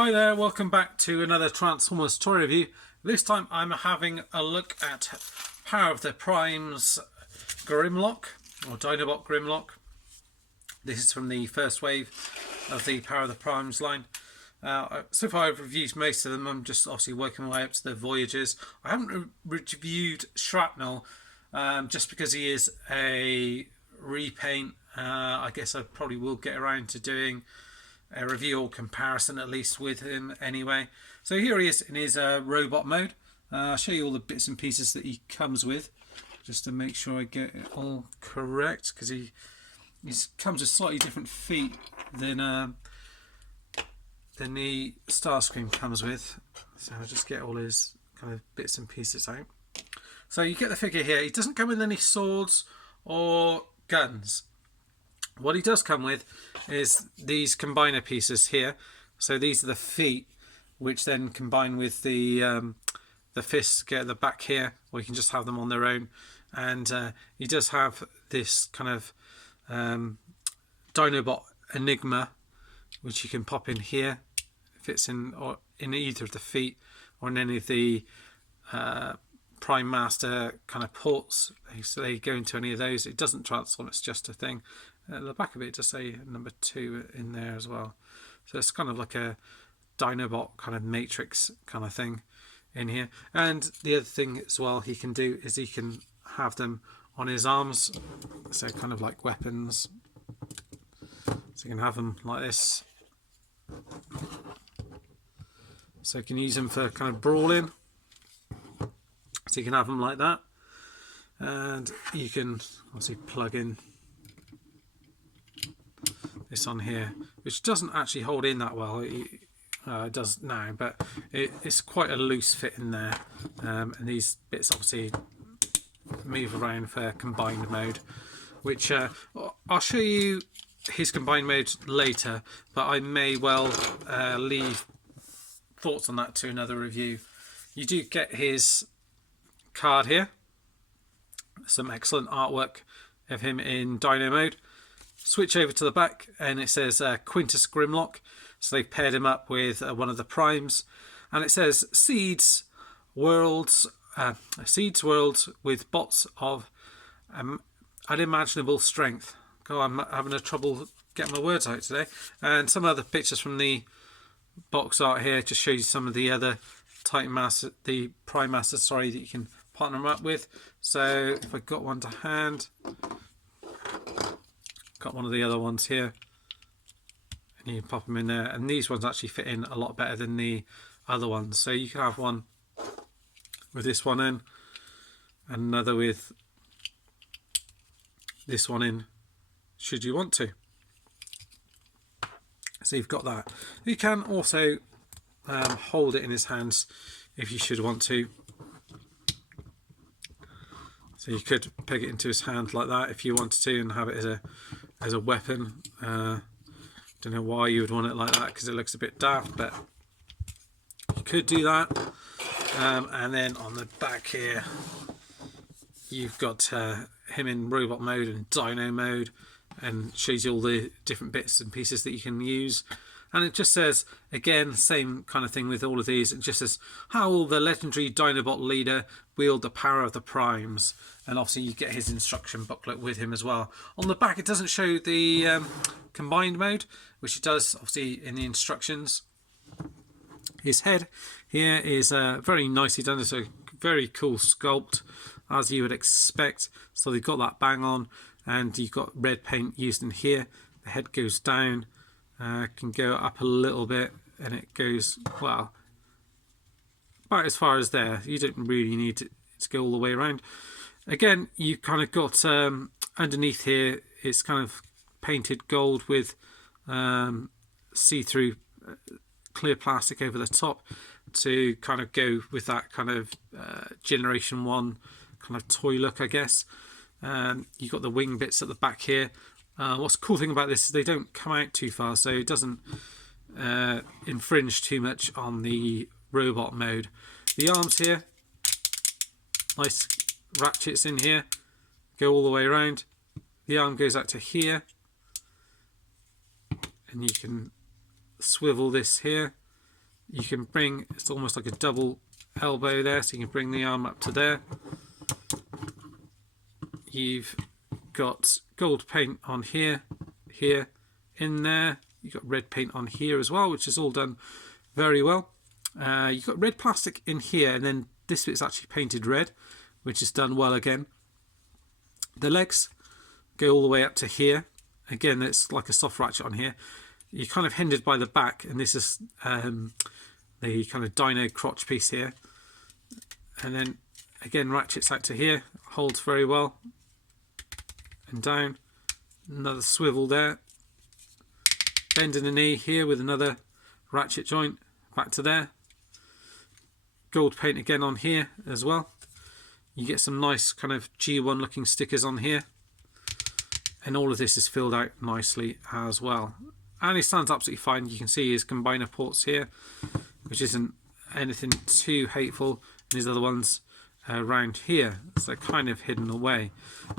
Hi there, welcome back to another Transformers toy review. This time I'm having a look at Power of the Primes Grimlock, or Dinobot Grimlock. This is from the first wave of the Power of the Primes line. So far I've reviewed most of them. I'm just obviously working my way up to the Voyagers. I haven't reviewed Shrapnel just because he is a repaint. I guess I probably will get around to doing a review or comparison at least with him anyway. So here he is in his robot mode. I'll show you all the bits and pieces that he comes with just to make sure I get it all correct, because he comes with slightly different feet than the Starscream comes with. So I'll just get all his kind of bits and pieces out. So you get the figure here. He doesn't come with any swords or guns. What he does come with is these combiner pieces here. So these are the feet, which then combine with the fists, get at the back here, or you can just have them on their own. And he does have this kind of Dinobot Enigma, which you can pop in here. It fits in or in either of the feet or in any of the Prime Master kind of ports. So they go into any of those. It doesn't transform, it's just a thing. At the back of it does say number 2 in there as well. So it's kind of like a Dinobot kind of matrix kind of thing in here. And the other thing as well he can do is he can have them on his arms. So kind of like weapons. So you can have them like this. So you can use them for kind of brawling. So you can have them like that. And you can obviously plug in this on here, which doesn't actually hold in that well. It does now, but it's quite a loose fit in there. And these bits obviously move around for combined mode, which I'll show you his combined mode later, but I may well leave thoughts on that to another review. You do get his card here, some excellent artwork of him in Dino mode. Switch over to the back and it says Quintus Grimlock, so they've paired him up with one of the primes, and it says seeds worlds with bots of unimaginable strength. God, I'm having a trouble getting my words out today. And some other pictures from the box art here just shows you some of the other Titan Master, the Prime Master, sorry, that you can partner them up with. So if I got one to hand, got one of the other ones here, and you can pop them in there, and these ones actually fit in a lot better than the other ones. So you can have one with this one in, and another with this one in, should you want to. So you've got that. You can also hold it in his hands if you should want to. So you could peg it into his hand like that if you wanted to, and have it as a weapon. Don't know why you would want it like that, because it looks a bit daft, but you could do that. And then on the back here you've got him in robot mode and dino mode, and shows you all the different bits and pieces that you can use. And it just says, again, same kind of thing with all of these. It just says, how will the legendary Dinobot leader wield the power of the primes? And obviously you get his instruction booklet with him as well. On the back it doesn't show the combined mode, which it does obviously in the instructions. His head here is very nicely done. It's a very cool sculpt, as you would expect. So they've got that bang on, and you've got red paint used in here. The head goes down. Can go up a little bit, and it goes, well, about as far as there. You don't really need to go all the way around. Again, you kind of got underneath here, it's kind of painted gold with see-through clear plastic over the top to kind of go with that kind of Generation 1 kind of toy look, I guess. You've got the wing bits at the back here. What's the cool thing about this is they don't come out too far, so it doesn't infringe too much on the robot mode. The arms here, nice ratchets in here, go all the way around. The arm goes out to here, and you can swivel this here you can bring, it's almost like a double elbow there, so you can bring the arm up to there. You've got gold paint on here, here, in there. You've got red paint on here as well, which is all done very well. You've got red plastic in here, and then this bit's actually painted red, which is done well again. The legs go all the way up to here. Again, it's like a soft ratchet on here. You're kind of hindered by the back, and this is the kind of dino crotch piece here. And then again, ratchets out to here, holds very well. And down, another swivel there. Bend in the knee here with another ratchet joint, back to there. Gold paint again on here as well. You get some nice kind of G1 looking stickers on here. And all of this is filled out nicely as well. And it stands absolutely fine. You can see his combiner ports here, which isn't anything too hateful. And these other ones around here, so kind of hidden away.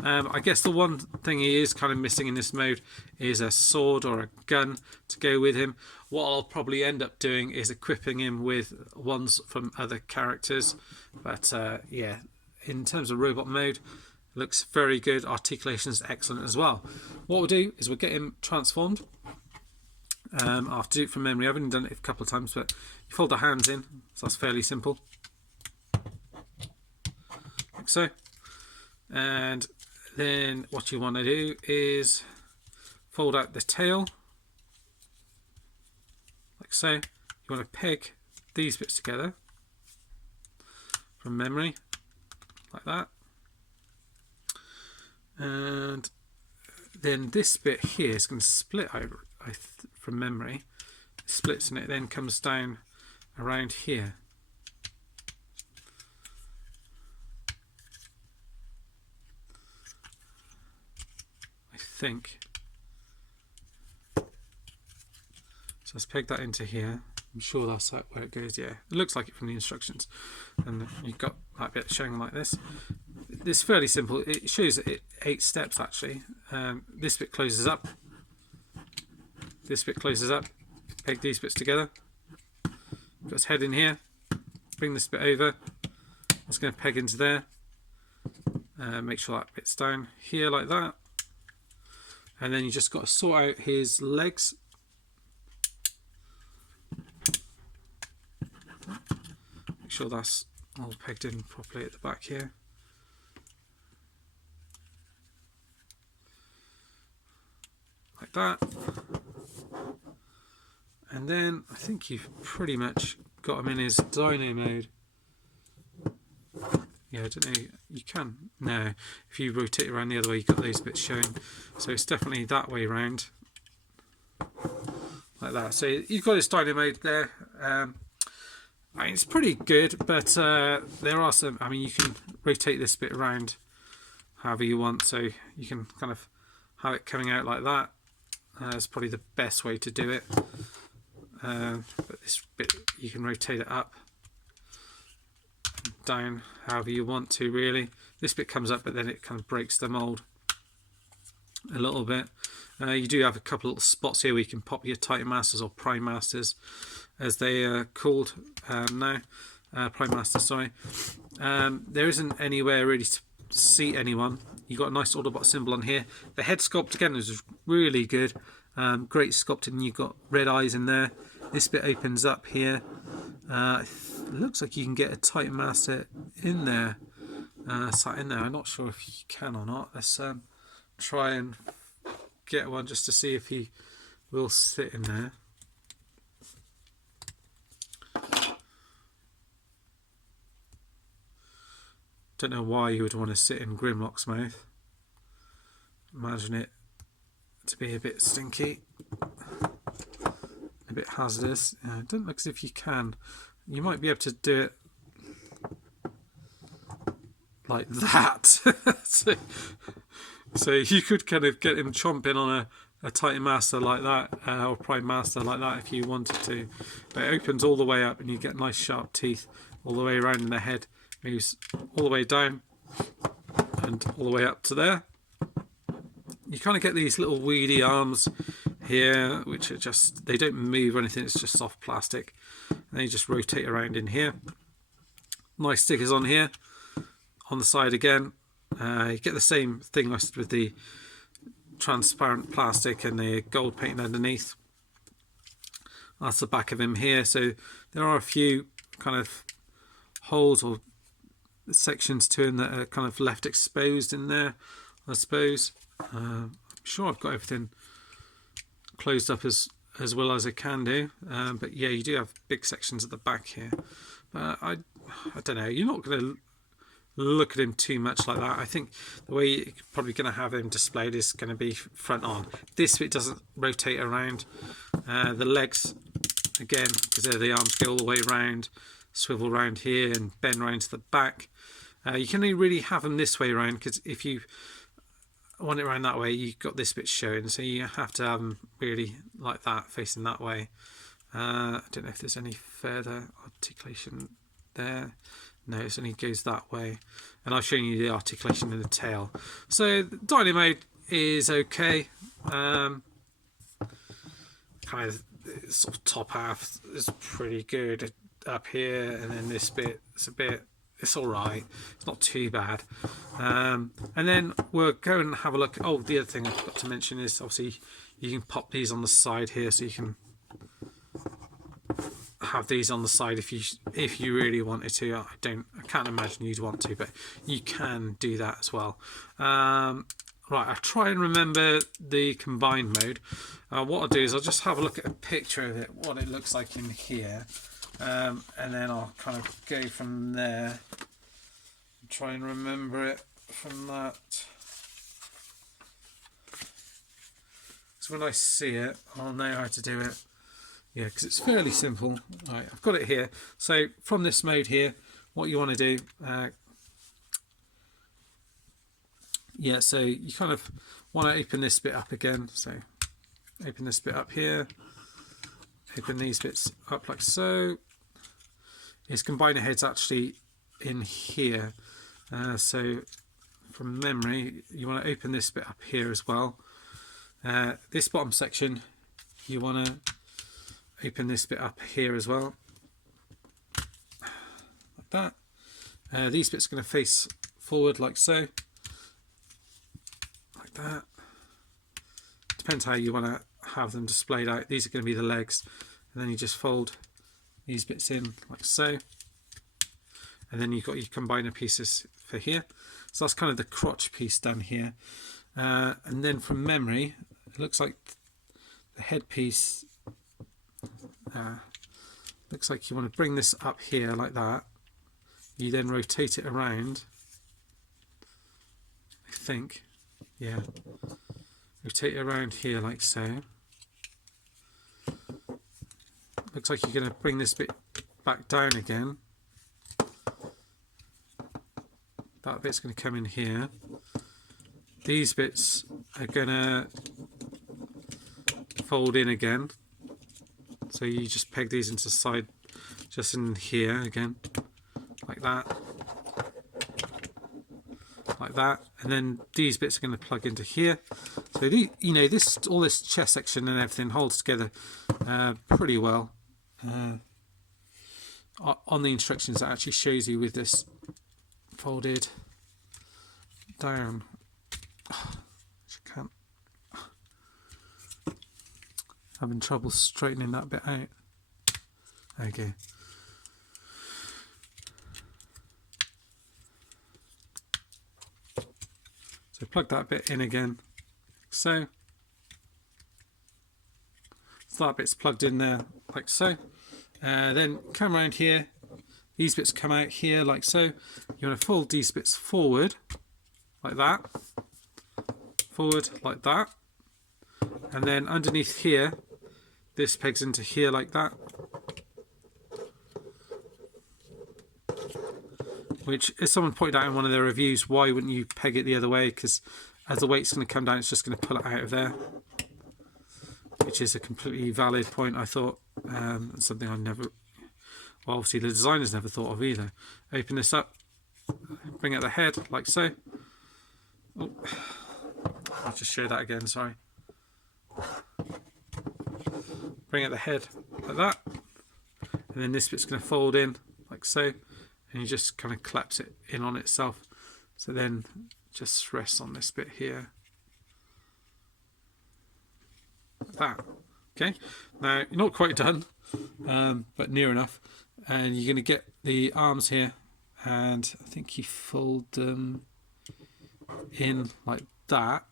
I guess the one thing he is kind of missing in this mode is a sword or a gun to go with him. What I'll probably end up doing is equipping him with ones from other characters. But yeah, in terms of robot mode, looks very good. Articulation is excellent as well. What we'll do is we'll get him transformed. I'll have to do it from memory. I've only done it a couple of times, but you fold the hands in, so that's fairly simple. Like so. And then what you want to do is fold out the tail, like so. You want to peg these bits together from memory, like that. And then this bit here is going to split over from memory. It splits and it then comes down around here. I think. So let's peg that into here. I'm sure that's where it goes. Yeah, it looks like it from the instructions. And you've got that bit showing like this. It's fairly simple. It shows it 8 steps actually. This bit closes up. This bit closes up. Peg these bits together. Got its head in here. Bring this bit over. It's going to peg into there. Make sure that bit's down here like that. And then you just got to sort out his legs. Make sure that's all pegged in properly at the back here. Like that. And then I think you've pretty much got him in his dino mode. Yeah, I don't know, you can. No, if you rotate it around the other way, you've got those bits showing. So it's definitely that way round. Like that. So you've got his dino mode there. I mean, it's pretty good, but there are some, I mean, you can rotate this bit around however you want. So you can kind of have it coming out like that. That's probably the best way to do it. But this bit, you can rotate it up, down, however you want to really. This bit comes up, but then it kind of breaks the mould a little bit. You do have a couple little spots here where you can pop your Titan Masters or Prime Masters, as they are called now. Prime Masters, sorry. There isn't anywhere really to seat anyone. You've got a nice Autobot symbol on here. The head sculpt again is really good. Great sculpting. You've got red eyes in there. This bit opens up here. It looks like you can get a Titan Master in there. Sat in there. I'm not sure if you can or not. Let's try and get one just to see if he will sit in there. Don't know why you would want to sit in Grimlock's mouth. Imagine it to be a bit stinky, a bit hazardous. It doesn't look as if you can. You might be able to do it like that. so you could kind of get him chomping on a Titan Master like that, or Prime Master like that if you wanted to. But it opens all the way up and you get nice sharp teeth all the way around in the head. Moves all the way down and all the way up to there. You kind of get these little weedy arms here, which are just, they don't move or anything, it's just soft plastic. And then you just rotate around in here. Nice stickers on here, on the side again. You get the same thing with the transparent plastic and the gold paint underneath. That's the back of him here. So there are a few kind of holes or sections to him that are kind of left exposed in there, I suppose. I'm sure I've got everything closed up as well as I can do, but yeah, you do have big sections at the back here. But I don't know, you're not going to look at him too much like that. I think the way you're probably going to have him displayed is going to be front on. This bit doesn't rotate around. The legs, again, because the arms go all the way around, swivel around here and bend around to the back. You can only really have them this way around, because if you want it around that way, you've got this bit showing, so you have to have them really like that, facing that way. I don't know if there's any further articulation there. No, it only goes that way. And I've shown you the articulation in the tail. So the dyno mode is okay. Kind of sort of top half is pretty good up here, and then this bit, it's all right. It's not too bad. And then we'll go and have a look. Oh, the other thing I forgot to mention is obviously you can pop these on the side here, so you can have these on the side if you really wanted to. I can't imagine you'd want to, but you can do that as well. Right, I'll try and remember the combined mode. What I'll do is I'll just have a look at a picture of it, what it looks like in here, and then I'll kind of go from there and try and remember it from that. So when I see it, I'll know how to do it. Yeah, because it's fairly simple. Right, I've got it here. So from this mode here, what you want to do, yeah, so you kind of want to open this bit up again. So open this bit up here, open these bits up like so. His combiner head's actually in here. So from memory, you want to open this bit up here as well. This bottom section, you want to open this bit up here as well, like that. These bits are going to face forward like so, like that. Depends how you want to have them displayed out. These are going to be the legs, and then you just fold these bits in like so, and then you've got your combiner pieces for here. So that's kind of the crotch piece done here. And then from memory, it looks like the head piece, looks like you want to bring this up here like that. You then rotate it around, I think, yeah, rotate it around here like so. Looks like you're going to bring this bit back down again. That bit's going to come in here. These bits are going to fold in again. So you just peg these into the side, just in here again, like that, like that, and then these bits are going to plug into here. So you know, all this chest section and everything holds together pretty well. On the instructions, it actually shows you with this folded down. I can't. Having trouble straightening that bit out. Okay. So plug that bit in again. So that bit's plugged in there like so. Then come around here. These bits come out here like so. You want to fold these bits forward like that. Forward like that. And then underneath here, this pegs into here like that, which, as someone pointed out in one of their reviews, why wouldn't you peg it the other way? Because as the weight's going to come down, it's just going to pull it out of there, which is a completely valid point, I thought, and something I never, well, obviously the designers never thought of either. Open this up, bring out the head like so. Oh, I'll just show that again, sorry. bring out the head like that, and then this bit's going to fold in like so, and you just kind of collapse it in on itself. So then just rest on this bit here, like that. Okay, now you're not quite done, but near enough, and you're going to get the arms here, and I think you fold them in like that,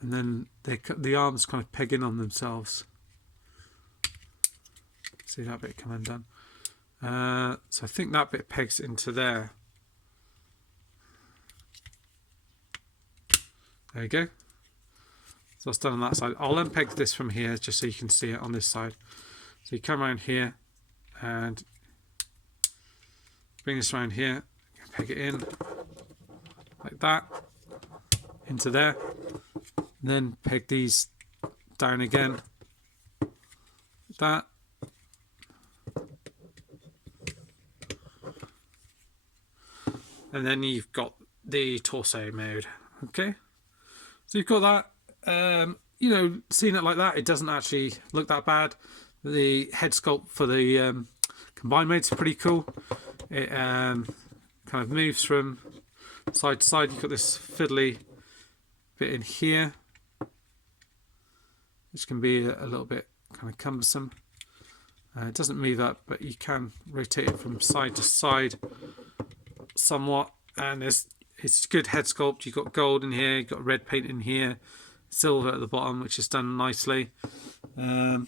and then the arms kind of peg in on themselves. See that bit come undone. So I think that bit pegs into there. There you go. So that's done on that side. I'll unpeg this from here just so you can see it on this side. So you come around here and bring this around here, peg it in like that into there, and then peg these down again like that. And then you've got the torso mode. Okay, so you've got that. You know, seeing it like that, it doesn't actually look that bad. The head sculpt for the combined mode's pretty cool. It kind of moves from side to side. You've got this fiddly bit in here, which can be a little bit kind of cumbersome. It doesn't move up, but you can rotate it from side to side somewhat, and it's good head sculpt. You've got gold in here, you've got red paint in here, silver at the bottom, which is done nicely. People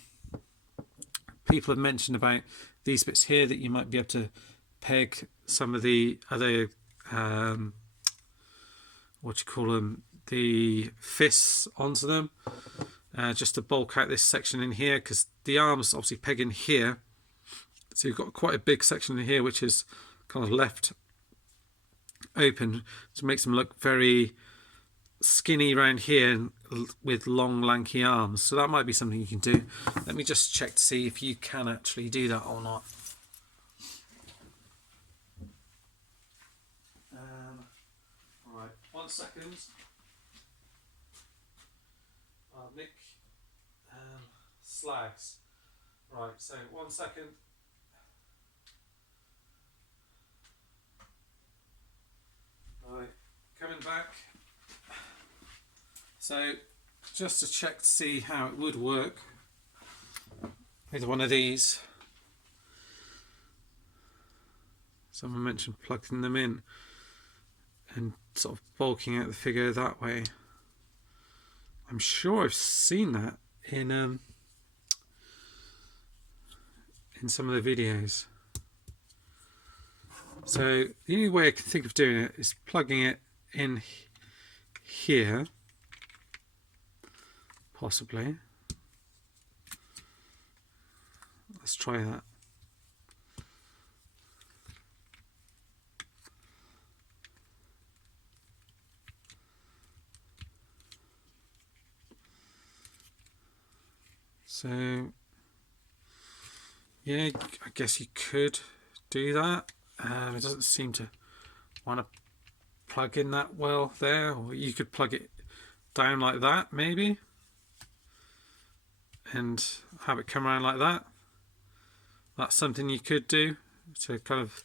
have mentioned about these bits here that you might be able to peg some of the other what you call them, the fists onto them, just to bulk out this section in here, because the arms obviously peg in here, so you've got quite a big section in here which is kind of left open, to makes them look very skinny around here with long lanky arms. So that might be something you can do. Let me just check to see if you can actually do that or not. Right, 1 second. Nick, slags. Right, so 1 second. Right, coming back. So just to check to see how it would work with one of these. Someone mentioned plugging them in and sort of bulking out the figure that way. I'm sure I've seen that in some of the videos. So the only way I can think of doing it is plugging it in here, possibly. Let's try that. So yeah, I guess you could do that. It doesn't seem to want to plug in that well there, or you could plug it down like that maybe and have it come around like that. That's something you could do to kind of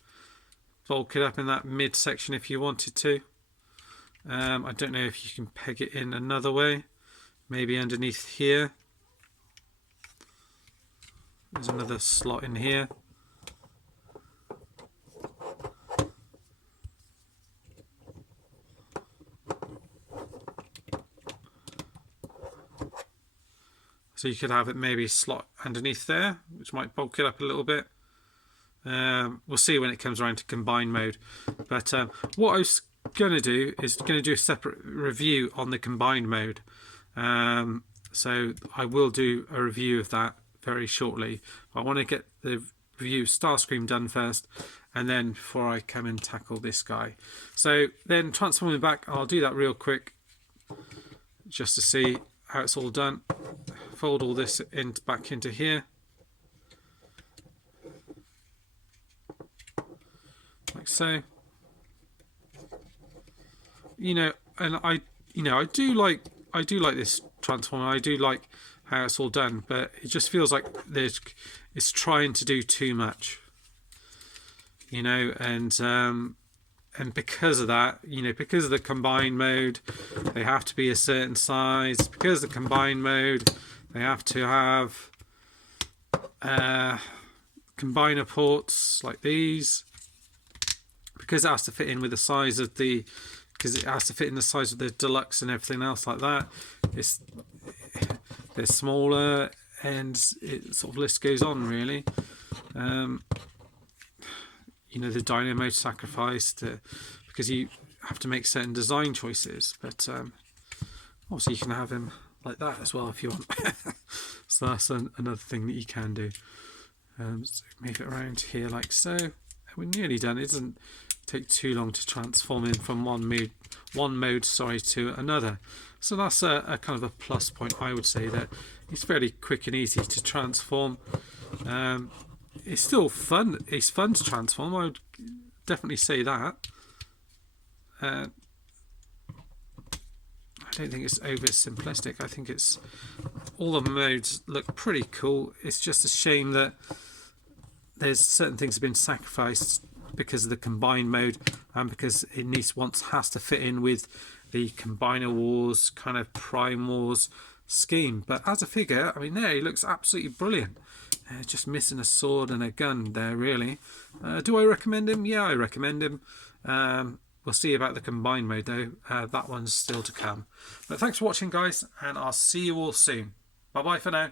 bulk it up in that mid section if you wanted to. I don't know if you can peg it in another way, maybe underneath here. There's another slot in here. So you could have it maybe slot underneath there, which might bulk it up a little bit. We'll see when it comes around to combine mode. But what I was going to do is going to do a separate review on the combined mode. So I will do a review of that very shortly. I want to get the review Starscream done first, and then before I come and tackle this guy. So then transforming back, I'll do that real quick just to see how it's all done. Fold all this in back into here, like so. You know, and I do like I do like this transform. I do like how it's all done, but it just feels like it's trying to do too much, you know, and because of that, you know, because of the combine mode, they have to be a certain size. Because of the combine mode, they have to have combiner ports like these. Because it has to fit in with the size of the, because it has to fit in the size of the deluxe and everything else like that. They're smaller, and it sort of list goes on really. You know, the dyno mode sacrificed because you have to make certain design choices, but obviously you can have him like that as well if you want. So that's another thing that you can do. So move it around here like so. We're nearly done. It doesn't take too long to transform in from one mode to another. So that's a kind of a plus point, I would say, that it's fairly quick and easy to transform. It's still fun. It's fun to transform. I would definitely say that. I don't think it's over simplistic. I think it's all the modes look pretty cool. It's just a shame that there's certain things have been sacrificed because of the combined mode, and because it has to fit in with the Combiner Wars kind of Prime Wars scheme. But as a figure, I mean, there he looks absolutely brilliant. Just missing a sword and a gun there, really. Do I recommend him? Yeah, I recommend him. We'll see about the combined mode though. That one's still to come. But thanks for watching, guys, and I'll see you all soon. Bye bye for now.